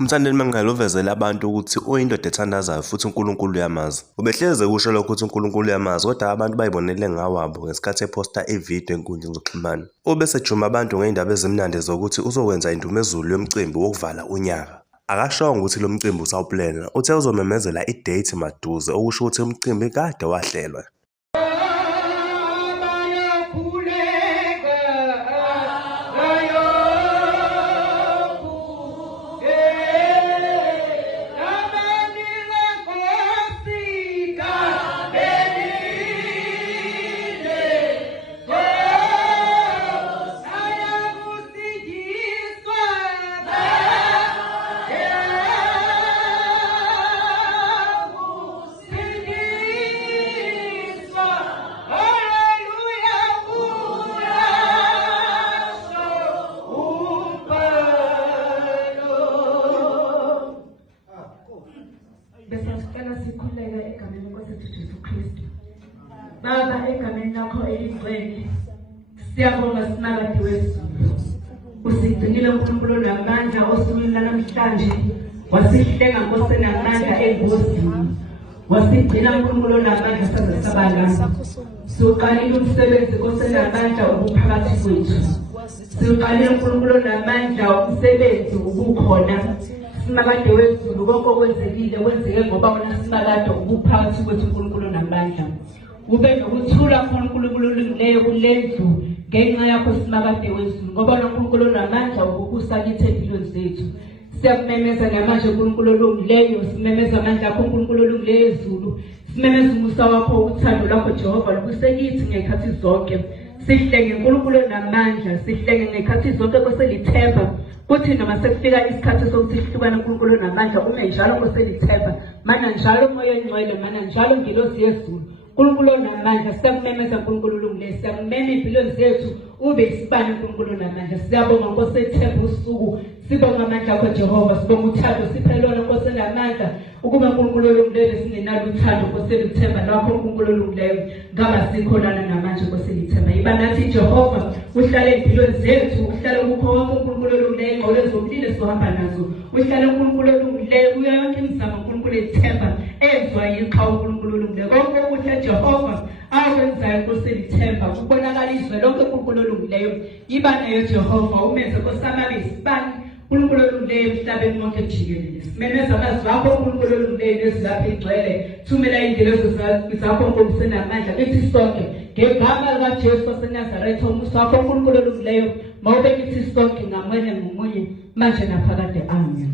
Umthandeni mangalo uvezela abantu ukuthi uyindoda ethandazayo futhi uNkulunkulu uyamazi. Ubehleze kusho lokho ukuthi uNkulunkulu uyamazi kodwa abantu bayibonele ngawabo ngesikhathi eposta ividiyo enkundleni zokuxhumana. Ubese juma abantu ngeindaba ezimnandi zokuthi uzokwenza indumezulu yomcimbi wokuvala unyaka. Akashongo ukuthi lo mcimbi usawuplena, uthe uzomemezela i-date maduze okusho ukuthi umcimbi kade wahlelwa. Baba egameni lakho elingcwele siyabonga sinabade wezulu usigcinile uNkulunkulu namandla osukwini lanamhlanje wasihlenga Nkosi namandla engozini wasigcina uNkulunkulu namandla saze sabalanga siuqalile umsebenzi Nkosi namandla ubuphakathi kwethu siuqalile uNkulunkulu namandla umsebenzi ubukhona sinabade wezulu konke okwenzekile kwenzeke ngoba wona sinabade ubuphakathi kwethu uNkulunkulu namandla ube nokuthula uNkulunkulu olungileyo kulendlu ngenxa yakho sinabade wezulu ngoba uNkulunkulu namandla ukukusa kithi empilweni zethu siyakumemeza namanje uNkulunkulu olungileyo simemeza amandla akho uNkulunkulu olungileyo ezulu simemeza umusa wakho uthando lwakho Jehova lukusekithi ngekhathi zonke sihlenge uNkulunkulu namandla sihlenge ngekhathi zonke koselithemba kuthi noma sekufika isikhathi sokuthi sihlukane uNkulunkulu namandla ume njalo koselithemba mana njalo umoya ongcwele mana njalo ingilosi yezulu uNkulunkulu namandla siyakumemeza uNkulunkulu olungileyo siyakumema impilo zethu ube isibane uNkulunkulu namandla siyabonga Nkosi ethemba usuku sibonga amandla akho Jehova sibonga uthando siphelona Nkosi namandla ukuba uNkulunkulu olungileyo singenalo uthando Nkosi elithemba lakho uNkulunkulu olungileyo ngaba sikhonana namanje Nkosi elithemba yiba nathi Jehova uhlale empilweni zethu uhlale kukho wonke uNkulunkulu olungileyo ingqondo zomlilo sohamba nazo uhlale uNkulunkulu olungileyo kuyo yonke imizamo uNkulunkulu elithemba enziwa yiqha uNkulunkulu olungileyo konke ukuthi Jehova akwenzayo Nkosi elithemba kubonakaliswe lonke uNkulunkulu olungileyo yiba nayo Jehova umenze Nkosi amabe isibani uNkulunkulu olungileyo emhlabeni wonke jikelele simemeza amazwi akho uNkulunkulu olungileyo nezilapha igcwele thumela ingilosi zakho Nkosi namandla kithi sonke ngegama likaJesu waseNazaretha umusa wakho uNkulunkulu olungileyo mawube kithi sonke ngamanye ngomunye manje naphakade amen.